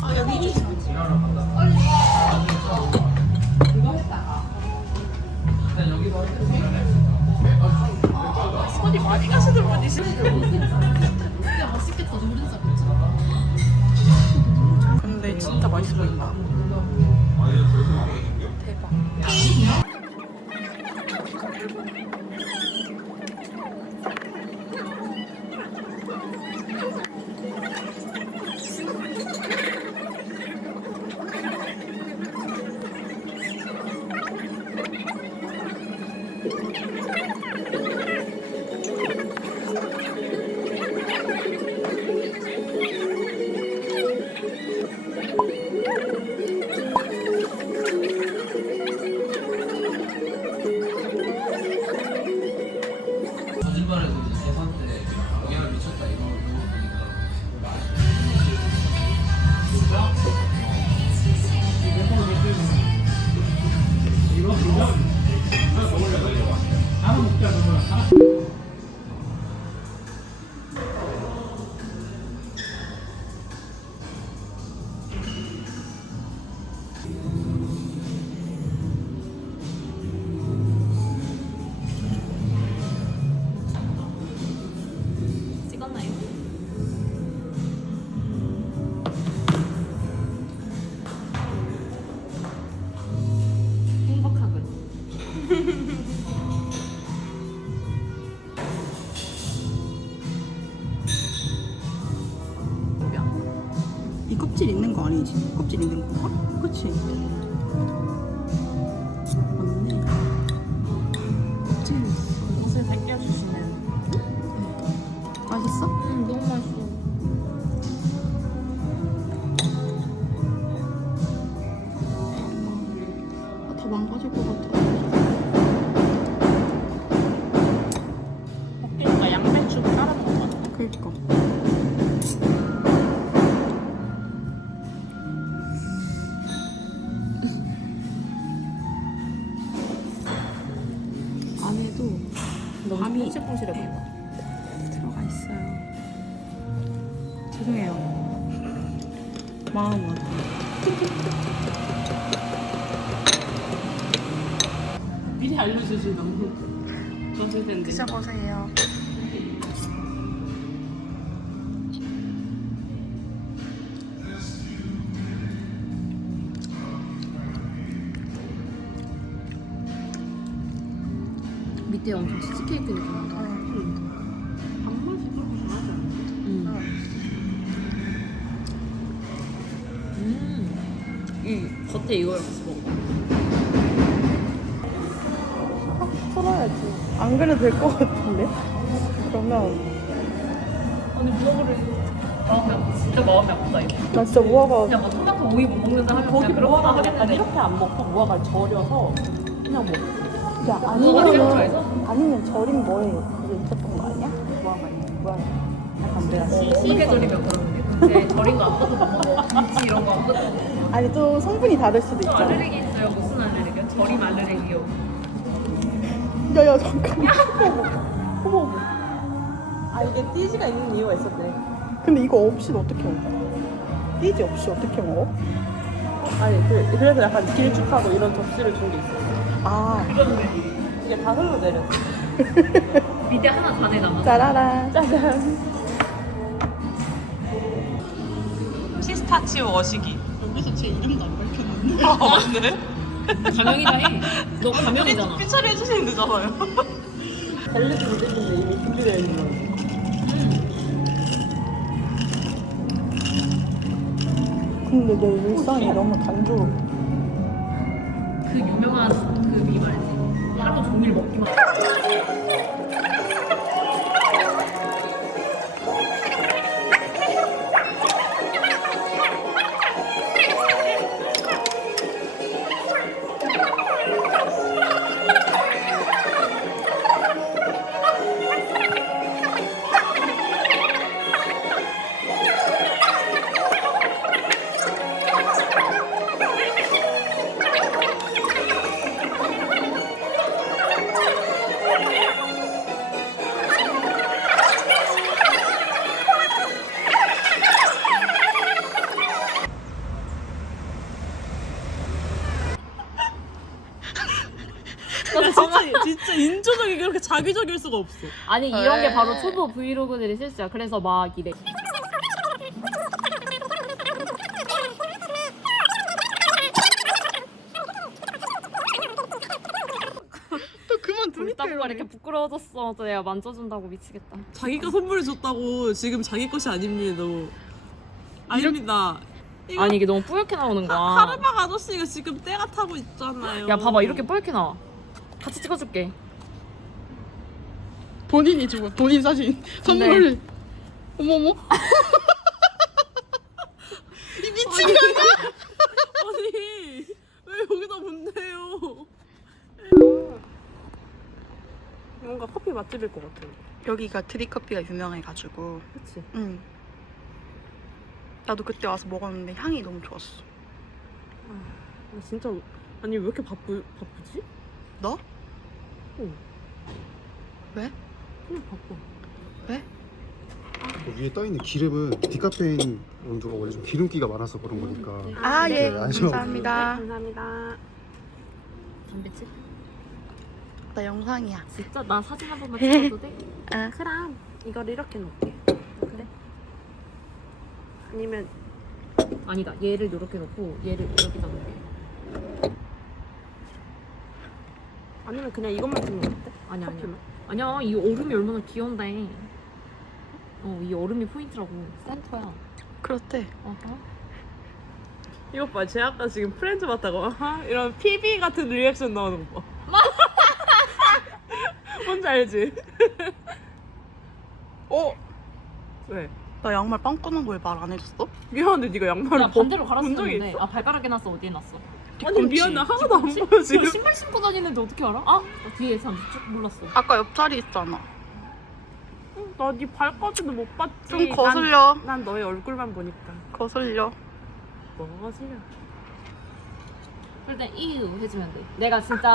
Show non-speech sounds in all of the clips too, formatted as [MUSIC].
아, 여기 할 때. 손이 많이 가시는 분이시네. 야 [LAUGHS] 맛있겠다 노른자 건가? 그치? 맞네. 껍질. 옷을 너무 맛있어. 안에도 너무 밤이 퐁실퐁실해 보인다. 들어가 있어요. 죄송해요. 마음은. 미리 알려주시면 좋았을 텐데. 드셔보세요. 밑에 엄청 치즈케이크 그렇게 좋아하지 않나? 음. 이 겉에 이걸 같이 먹어. 풀어야지. 안 그래도 될 것 같은데? 그러면 아니 무화과를 마음이. 진짜 마음이 아프다 이거. 나 진짜 무화과 그냥 뭐 토마토 오이 못 먹는다 하면 거기 그냥 무화과. 하겠다. 이렇게 안 먹고 무화과를 절여서 그냥 먹고. 야 무화과 아니면? 아니면 절인 뭐예요? 그거 있었던 거 아니야? 무화과. 약간 내가 시게 절이면 그러는데 근데 [LAUGHS] 절인 거안 먹어도 못 먹어. 김치 이런 거안 먹어도 못 먹어. 아니 또 성분이 다를 수도 저 있잖아. 알레르기 있어요. 무슨 알레르기야? 절임 알레르기요. 야야 잠깐만. [LAUGHS] 어머. 아 이게 띠지가 있는 이유가 있었네. 근데 이거 없이 어떻게 먹어? 띠지 없이 어떻게 먹어? 아니 그, 그래서 약간 길쭉하고 이런 접시를 준 게 있어. 아 이게 다 흘러내렸어. 밑에 [LAUGHS] 하나 잔에 남았어. 짜라란. 짜잔. 피스타치오 어시기. 여기서 제 이름도 안 밝혔는데. 아 맞네. 가명이다 해. 너 가명이잖아. 피처리 해주시면 되잖아요. 달력이 무대인데 이미 준비되어 있는 거예요. 근데 내 일상이 너무 단조롭. 그 유명한 그 미 말이지. 하루 종일 먹기만. 자기적일 수가 없어. 아니 이런 게 바로 초보 브이로그들의 실수야. 그래서 막 이래. 또 그만 불따구가 이렇게 부끄러워졌어. 또 내가 만져준다고 미치겠다. 자기가 선물해 줬다고 지금 자기 것이 아닙니다. 아닙니다. 이거 아니 이게 너무 뿌옇게 나오는 거야. 카르마 아저씨가 지금 때가 타고 있잖아요. 야 봐봐 이렇게 뿌옇게 나와. 같이 찍어줄게. 본인이 주고 본인 사진 선물을 어머머 [LAUGHS] 이 미친 거 아니 왜 여기다 문대요? 뭔가 커피 맛집일 것 같아. 여기가 드립커피가 유명해가지고 그치? 응 나도 그때 와서 먹었는데 향이 너무 좋았어 나 진짜 아니 왜 이렇게 바쁘 바쁘지? 너? 응. 왜? 그냥 바빠. 그 위에 떠 있는 기름은 디카페인 원두가 원래 좀 기름기가 많아서 그런 거니까. 아 예 네. 감사합니다 감사합니다. 담배 찍. 나 영상이야 진짜 나 사진 한 번만 찍어도 돼? 응. 그럼 이걸 이렇게 놓을게. 그래? 아니면 아니다. 얘를 이렇게 놓고 얘를 여기다 놓을게. 아니면 그냥 이것만 찍는 거 어때? 아니야 아니야. 커피만? 아니야 이 얼음이 얼마나 귀여운데. 어이 얼음이 포인트라고. 센터야. 그렇대 어허. 이것 봐, 쟤 아까 지금 프렌즈 아하, [LAUGHS] 이런 PB 같은 리액션 나오는 거 봐. [LAUGHS] 뭔지 알지? [LAUGHS] 어? 왜? 나 양말 빵 꺼놓은 거에 말 안 해줬어? 미안한데 네가 양말을 야 반대로 본 적이 갈았었는데 있어? 아 발가락에 났어 어디에 났어? 아니 뒤꿈치. 미안해 하나도 안? 보여 지금 너 신발 신고 다니는데 어떻게 알아? 아 뒤에 참쭉 몰랐어. 아까 옆자리 있잖아 나 네 발까지도 못 봤지 좀 거슬려 난, 난 너의 얼굴만 보니까 거슬려 뭐가 거슬려 그럴 땐 이유 해주면 돼. 내가 진짜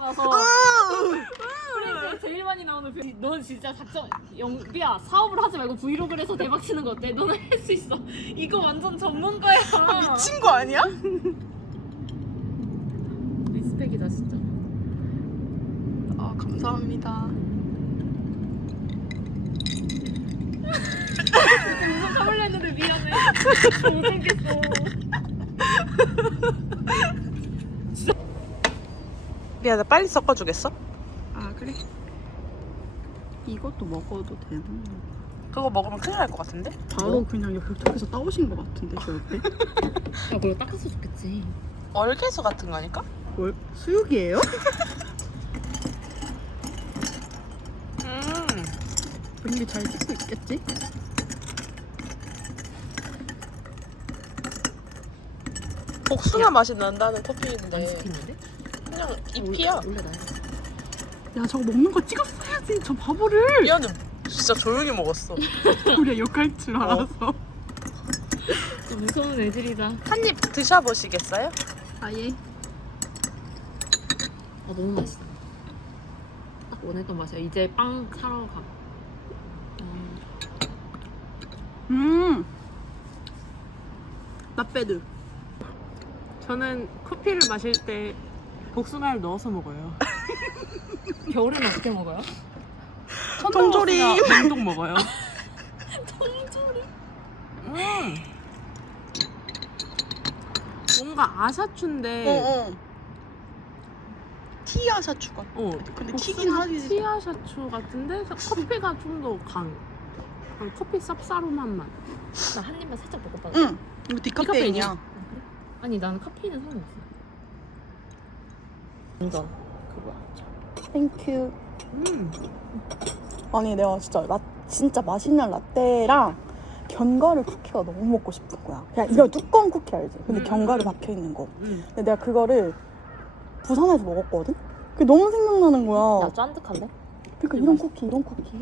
가서 프린스 제일 많이 나오는 뷰. 넌 진짜 작정 영비야 사업을 하지 말고 브이로그를 해서 대박 치는 거 어때? 너는 할 수 있어. 이거 완전 전문가야. 미친 거 아니야? [LAUGHS] 리스펙이다 진짜. 아 감사합니다 무슨 참을려 했는데 미안해. 못생겼어. 미안해 빨리 섞어주겠어? 아 그래? 이것도 먹어도 되나? 그거 먹으면 큰일 날 것 같은데? 바로 그냥 옆에서 따오신 것 같은데 저 옆에? 야 그거 닦아서 좋겠지. 얼개수 같은 거 아닐까? 뭘? 수육이에요? [LAUGHS] 분위기 잘 찍고 있겠지? 복숭아 맛이 난다는 안 커피인데? 그냥 잎이야 원래 나야. 야 저거 먹는 거 찍었어야지 저 바보를 미안해 진짜 조용히 먹었어 [LAUGHS] 우리가 욕할 줄 알아서 좀 무서운 애들이다. 한입 드셔보시겠어요? 아예 아 너무 맛있어. 딱 원했던 맛이야. 이제 빵 사러 가. 음, 음 나빼드 저는 커피를 마실 때 복숭아를 넣어서 먹어요 [LAUGHS] 겨울에는 어떻게 먹어요? 통조림 냉동 먹어요 [LAUGHS] 통조림. 음. 뭔가 아샤추인데 어 어 티아샤추 같아 어, 근데 복숭아 튀긴 하지. 티아샤추 같은데 커피가 좀 더 강. 강. 커피 쌉싸름한 맛. 나 한 입만 살짝 먹어봐. 응 이거 디카페인이야 아니 나는 카페인은 상관없어. 완전. 땡큐 음. 아니 내가 진짜 라, 진짜 맛있는 라떼랑 견과류 쿠키가 너무 먹고 싶은 거야 야 이거 두꺼운 쿠키 알지? 근데 음, 견과류 음. 박혀 있는 거 음. 근데 내가 그거를 부산에서 먹었거든? 그게 너무 생각나는 거야 나 쫀득한데? 그러니까 이런 쿠키 이런 쿠키 괜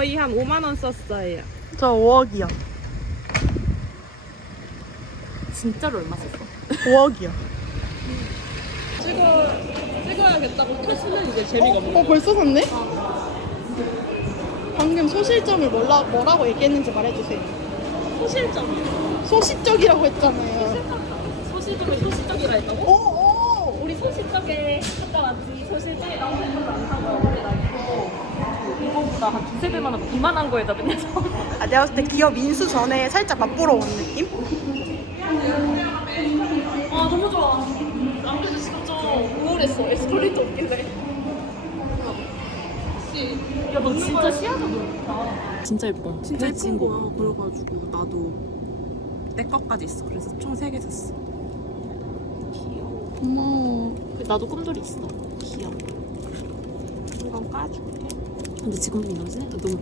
거의 한 5만 원 썼어요. 저 5억이야. 진짜로 얼마 썼어? 5억이야. 찍어야겠다고 켰으면 이제 재미가 없네. 어 벌써 샀네? 방금 소실점을 뭐라, 뭐라고 얘기했는지 말해주세요. 소실점. 소시적이라고 했잖아요. 소실점을 소실적이라 했다고? 오, 오. 우리 소실적에 갔다 왔지. 소실적에 나온 것도 안 사고 이거 이거보다 한 두세 배만 하고 이만한 거에다 맨날 사. 아, 내가 봤을 때 기업 인수 전에 살짝 맛보러 온 느낌? 아 너무 좋아. 안 그래도 지금 좀 우울했어. 에스컬레이터 없길래. 야 너 진짜 시야가 넓다. 진짜 예뻐. 진짜 예쁜 거야. 그래가지고 나도 내 것까지 있어. 그래서 총 3개 샀어. 고마워. 나도 꿈돌이 있어. 귀여워. 이건 까줄게. 근데 지금 이러지? 너무.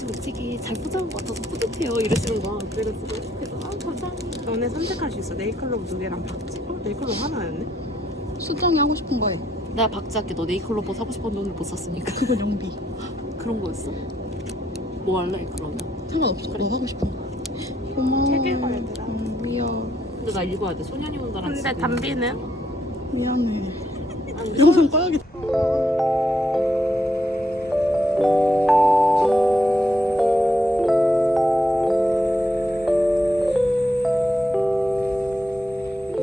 지금 되게 잘 포장한 것 같아서 뿌듯해요. 이러시는 거야. 그래서 아 감사합니다. 너네 선택할 수 있어. 네이클로브 두 개랑 박지. 어? 네이클로브 하나였네? 수정이 하고 싶은 거 해. 내가 박지 할게. 너 네이클로버 사고 싶었는데 오늘 못 샀으니까. 그건 영비. 그런 거였어? 뭐 할래 그러면? 상관없어. 너 하고 싶은 거. 고마워. 책 읽어야 되나? 음, 미안. 근데 나 읽어야 돼. 소년이 온다랑 근데 담비는? 미안해. 영상 꺼야겠다.